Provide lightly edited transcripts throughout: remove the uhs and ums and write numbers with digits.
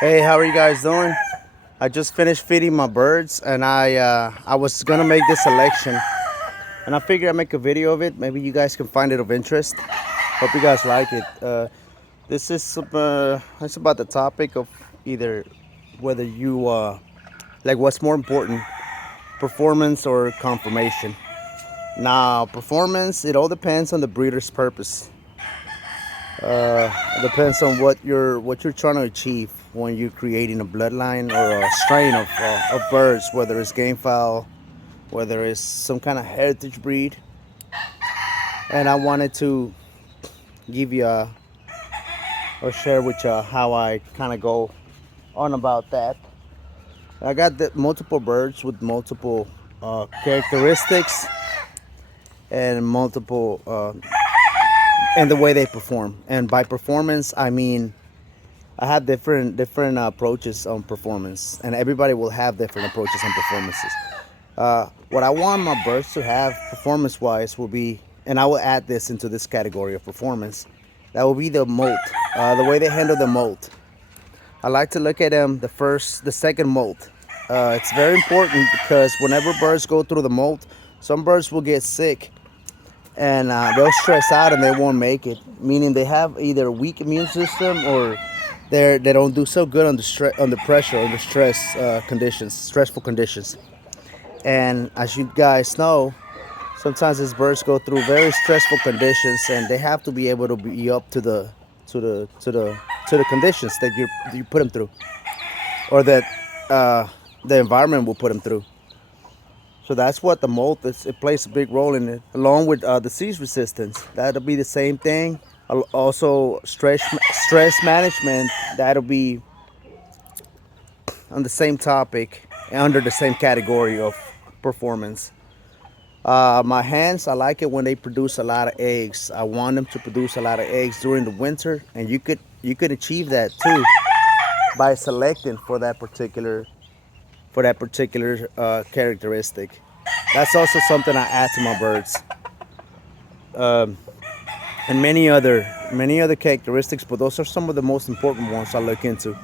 Hey, how are you guys doing? I just finished feeding my birds, and I was gonna make this selection, and I figured I'd make a video of it. Maybe you guys can find it of interest. Hope you guys like it. This is it's about the topic of either whether you like what's more important, performance or conformation. Now, performance, it all depends on the breeder's purpose. It depends on what you're trying to achieve when you're creating a bloodline or a strain of birds, whether it's game fowl, whether it's some kind of heritage breed. And I wanted to give you or share with you how I kind of go on about that. I got multiple birds with multiple characteristics and multiple and the way they perform. And by performance, I mean I have different approaches on performance, and everybody will have different approaches on performances. What I want my birds to have performance-wise will be, and I will add this into this category of performance. That will be the molt, the way they handle the molt. I like to look at them the second molt. It's very important because whenever birds go through the molt, some birds will get sick and they'll stress out and they won't make it. Meaning they have either a weak immune system or they don't do so good under pressure, under stressful conditions. And as you guys know, sometimes these birds go through very stressful conditions, and they have to be able to be up to the conditions that you put them through, or that the environment will put them through. So that's what the molt is. It plays a big role in it, along with disease resistance. That'll be the same thing. Also, stress management. That'll be on the same topic, under the same category of performance. My hens, I like it when they produce a lot of eggs. I want them to produce a lot of eggs during the winter, and you could achieve that too by selecting for that particular characteristic. That's also something I add to my birds, and many other characteristics. But those are some of the most important ones I look into.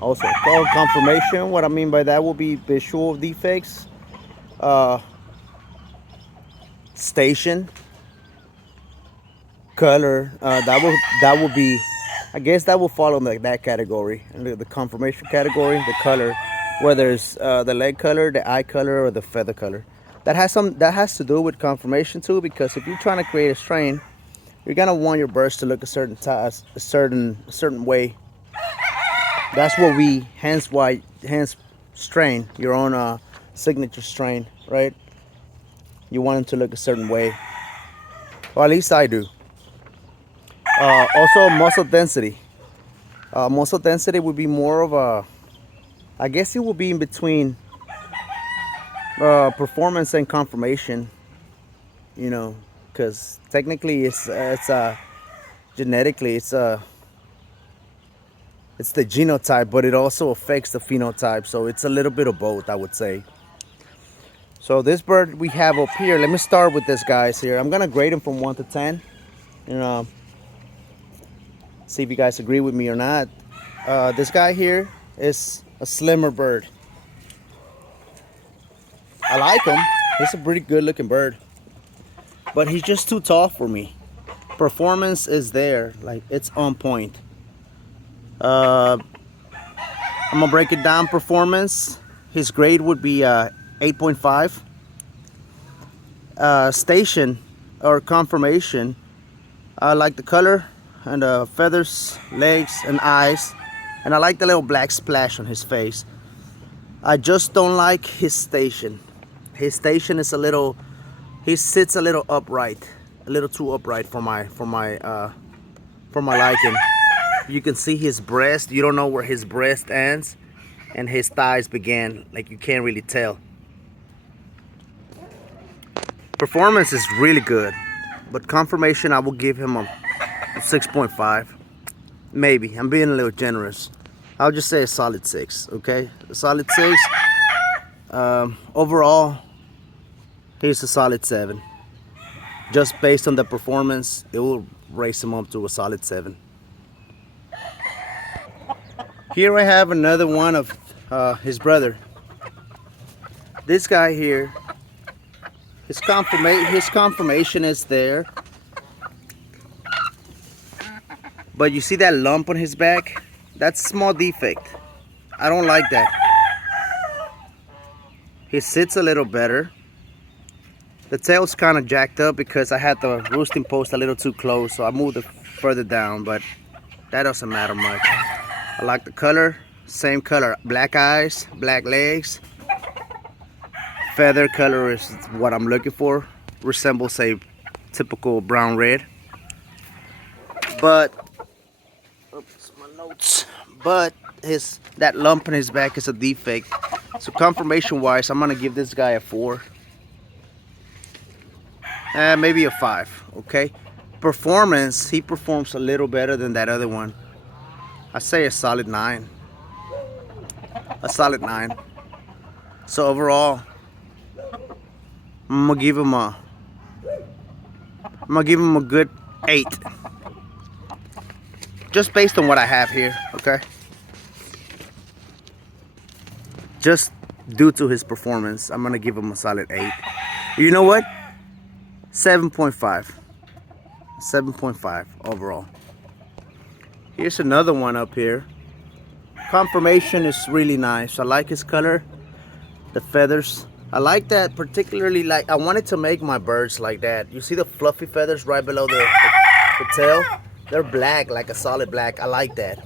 Also, color confirmation. What I mean by that will be visual defects, uh, station, color. That will be. I guess that will fall in that category, under the confirmation category. The color, whether it's the leg color, the eye color, or the feather color. That has to do with confirmation too, because if you're trying to create a strain, you're gonna want your birds to look a certain way. That's what hence strain your own signature strain, right? You want them to look a certain way, or at least I do. Also, muscle density. Muscle density would be more of a, I guess it will be in between performance and confirmation. You know, because technically it's genetically it's the genotype, but it also affects the phenotype. So it's a little bit of both, I would say. So this bird we have up here. Let me start with this guys here. I'm gonna grade him from 1 to 10. You know, see if you guys agree with me or not. This guy here is a slimmer bird. I like him. He's a pretty good looking bird, but he's just too tall for me. Performance is there, like it's on point. Uh, I'm gonna break it down. Performance. His grade would be 8.5. Station or conformation. I like the color and the feathers, legs, and eyes, and I like the little black splash on his face. I just don't like his station. His station is a little. He sits a little upright, a little too upright for my liking. You can see his breast. You don't know where his breast ends and his thighs begin. Like you can't really tell. Performance is really good, but confirmation I will give him a 6.5. Maybe I'm being a little generous. I'll just say a solid 6. Okay, a solid 6. Overall, he's a solid 7. Just based on the performance, it will raise him up to a solid 7. Here I have another one of his brother. This guy here, his conformation is there, but you see that lump on his back? That's a small defect. I don't like that. He sits a little better. The tail's kind of jacked up because I had the roosting post a little too close, so I moved it further down, but that doesn't matter much. I like the color, same color, black eyes, black legs. Feather color is what I'm looking for. Resembles a typical brown red. But, oops, my notes. But that lump in his back is a defect. So conformation wise, I'm gonna give this guy a 4. Maybe a 5, okay? Performance, he performs a little better than that other one. I say a solid 9. A solid 9. So overall, I'm gonna give him a good 8. Just based on what I have here, okay? Just due to his performance, I'm gonna give him a solid 8. You know what? 7.5. 7.5 overall. Here's another one up here. Conformation is really nice. I like his color, the feathers. I like that particularly. Like, I wanted to make my birds like that. You see the fluffy feathers right below the tail? They're black, like a solid black. I like that.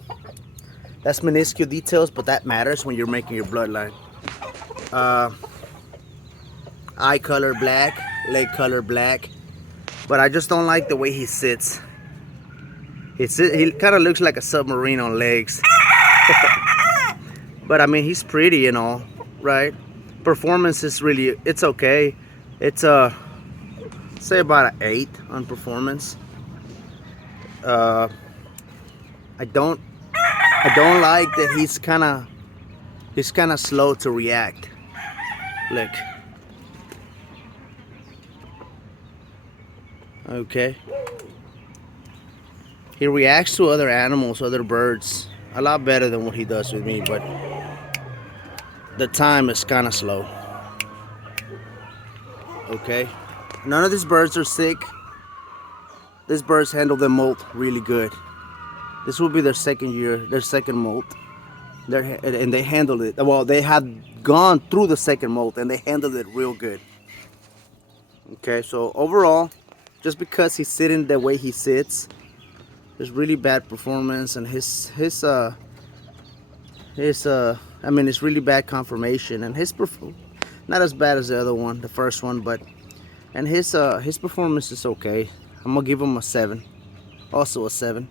That's minuscule details, but that matters when you're making your bloodline. Eye color black, leg color black. But I just don't like the way he sits. He kind of looks like a submarine on legs. But I mean, he's pretty and all, right? Performance is really, it's okay. It's say about an 8 on performance. I don't like that he's kind of slow to react. Look. Okay. He reacts to other animals, other birds, a lot better than what he does with me, but the time is kind of slow. Okay. None of these birds are sick. These birds handle the molt really good. This will be their second year, their second molt. And they handled it. Well, they had gone through the second molt and they handled it real good. Okay, so overall, just because he's sitting the way he sits, there's really bad performance, and his I mean, it's really bad conformation, and not as bad as the other one, the first one, but and his performance is okay. I'm gonna give him a 7, also a 7.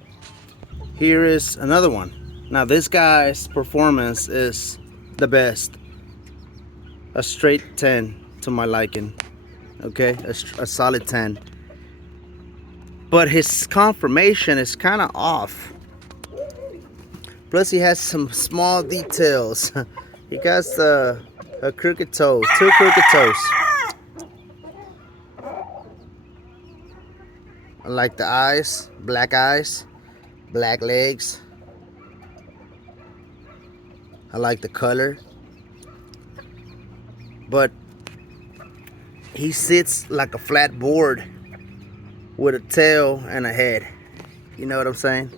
Here is another one. Now this guy's performance is the best, a straight 10 to my liking. Okay, a solid 10. But his conformation is kind of off. Plus he has some small details. He got a crooked toe, 2 crooked toes. I like the eyes, black legs. I like the color. But he sits like a flat board with a tail and a head. You know what I'm saying?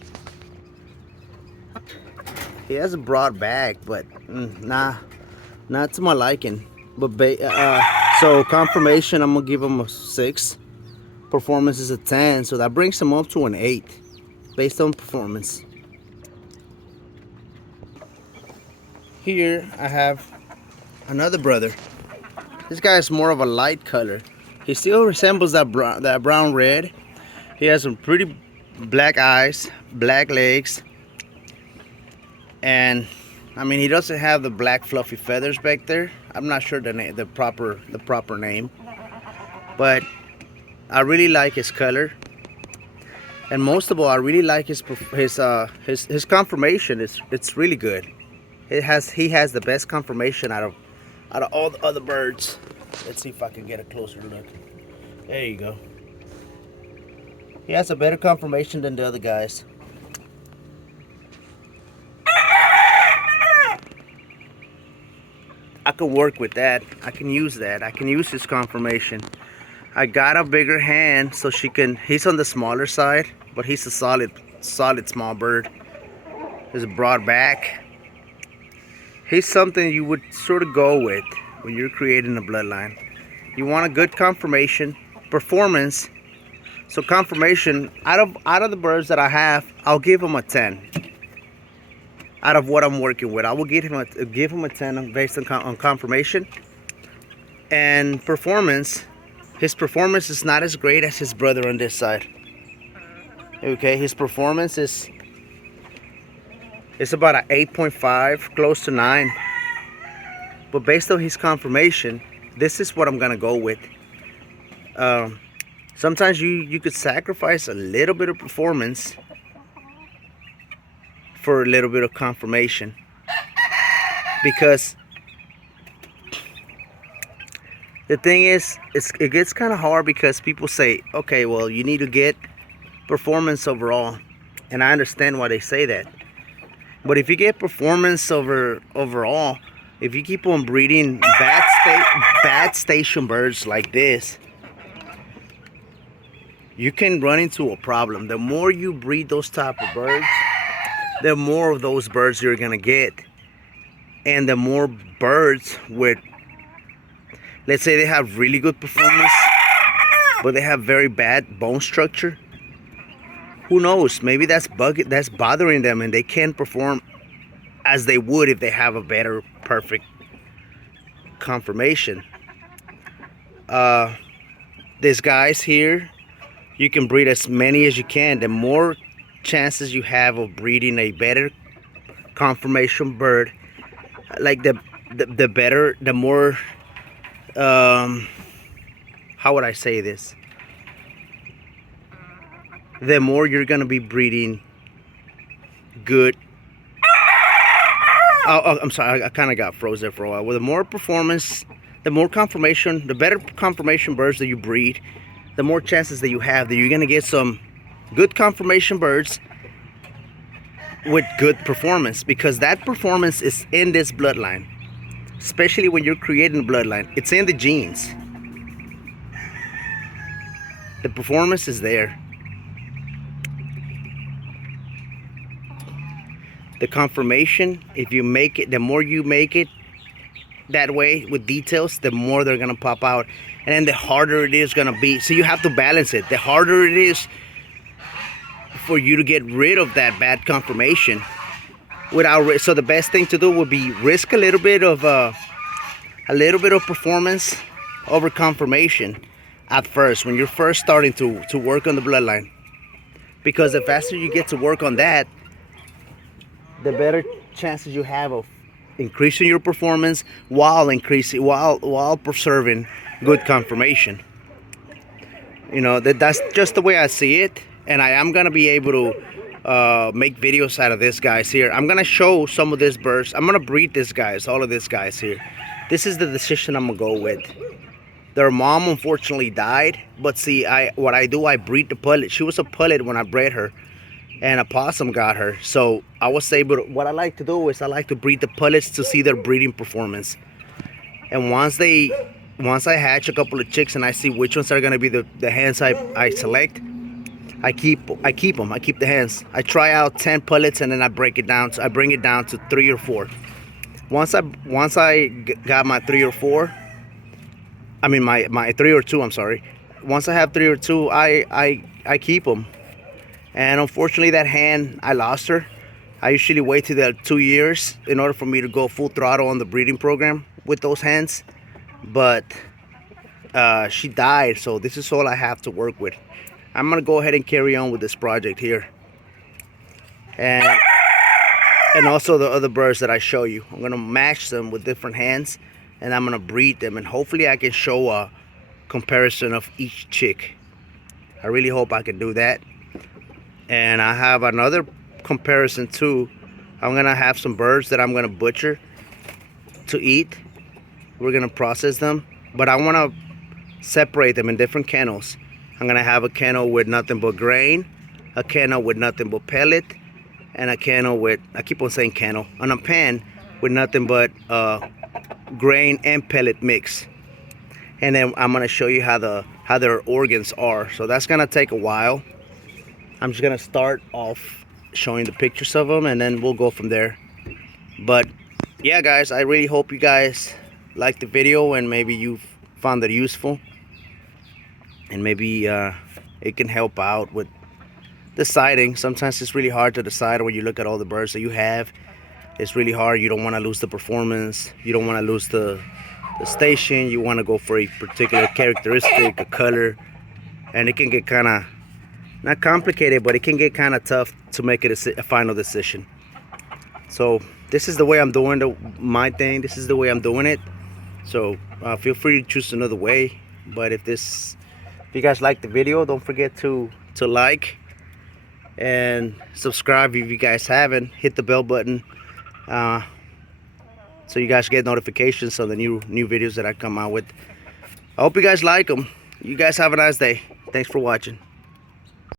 He has a broad back, but nah, not to my liking. But so conformation, I'm gonna give him a 6. Performance is a 10, so that brings him up to an 8 based on performance. Here I have another brother. This guy is more of a light color. He still resembles that brown red. He has some pretty black eyes, black legs, and I mean, he doesn't have the black fluffy feathers back there. I'm not sure the proper name, but I really like his color, and most of all, I really like his conformation. It's really good. He has the best conformation out of all the other birds. Let's see if I can get a closer look. There you go. He has a better conformation than the other guys. I can work with that. I can use that. I can use his conformation. I got a bigger hand so she can, he's on the smaller side, but he's a solid small bird. There's a broad back. He's something you would sort of go with when you're creating a bloodline. You want a good conformation, performance. So conformation, out of the birds that I have, I'll give him a 10. Out of what I'm working with, I will give him a 10 based on conformation and performance. His performance is not as great as his brother on this side. Okay, his performance is about an 8.5, close to 9. But based on his conformation, this is what I'm gonna go with. Sometimes you could sacrifice a little bit of performance for a little bit of conformation, because the thing is, it gets kind of hard because people say, okay, well, you need to get performance overall, and I understand why they say that. But if you get performance overall, if you keep on breeding bad station birds like this, you can run into a problem. The more you breed those type of birds, the more of those birds you're gonna get, and the more birds with, let's say they have really good performance, but they have very bad bone structure. Who knows? Maybe that's bothering them, and they can't perform as they would if they have a better, perfect conformation. These guys here, you can breed as many as you can. The more chances you have of breeding a better conformation bird, like the better, the more, how would I say this? The more you're gonna be breeding good. Oh, I'm sorry, I kind of got froze there for a while. Well, the more performance, the more conformation, the better conformation birds that you breed, the more chances that you have that you're gonna get some good conformation birds with good performance, because that performance is in this bloodline. Especially when you're creating a bloodline, it's in the genes. The performance is there. The conformation, if you make it, the more you make it that way with details, the more they're gonna pop out, and then the harder it is gonna be. So you have to balance it. The harder it is for you to get rid of that bad conformation without. So the best thing to do would be risk a little bit of performance over conformation at first, when you're first starting to work on the bloodline, because the faster you get to work on that, the better chances you have of increasing your performance while preserving good conformation. You know, that's just the way I see it, and I am gonna be able to make videos out of this guys here. I'm gonna show some of these birds. I'm gonna breed these guys, all of these guys here. This is the decision I'm gonna go with. Their mom unfortunately died, but see, what I do, I breed the pullet. She was a pullet when I bred her, and a possum got her. So I was able to, what I like to do is I like to breed the pullets to see their breeding performance. And once I hatch a couple of chicks and I see which ones are gonna be the hens I select, I keep them. I keep the hens. I try out 10 pullets and then I bring it down to 3 or 4. Once I got my 3 or 4, I mean my 3 or 2, I'm sorry. Once I have 3 or 2, I keep them. And unfortunately, that hen, I lost her. I usually wait till the 2 years in order for me to go full throttle on the breeding program with those hens. But she died, so this is all I have to work with. I'm gonna go ahead and carry on with this project here. And also the other birds that I show you. I'm gonna match them with different hens, and I'm gonna breed them, and hopefully I can show a comparison of each chick. I really hope I can do that. And I have another comparison too. I'm gonna have some birds that I'm gonna butcher to eat. We're gonna process them, but I wanna separate them in different kennels. I'm gonna have a kennel with nothing but grain, a kennel with nothing but pellet, and a kennel with, I keep on saying kennel, on a pen with nothing but grain and pellet mix. And then I'm gonna show you how their organs are. So that's gonna take a while. I'm just gonna start off showing the pictures of them, and then we'll go from there. But yeah, guys, I really hope you guys liked the video, and maybe you found it useful, and maybe it can help out with deciding. Sometimes it's really hard to decide when you look at all the birds that you have. It's really hard. You don't want to lose the performance. You don't want to lose the station. You want to go for a particular characteristic, a color, and it can get kind of, not complicated, but it can get kind of tough to make it a final decision. So this is the way I'm doing my thing. This is the way I'm doing it. So feel free to choose another way. But if you guys like the video, don't forget to like and subscribe if you guys haven't. Hit the bell button so you guys get notifications of the new videos that I come out with. I hope you guys like them. You guys have a nice day. Thanks for watching.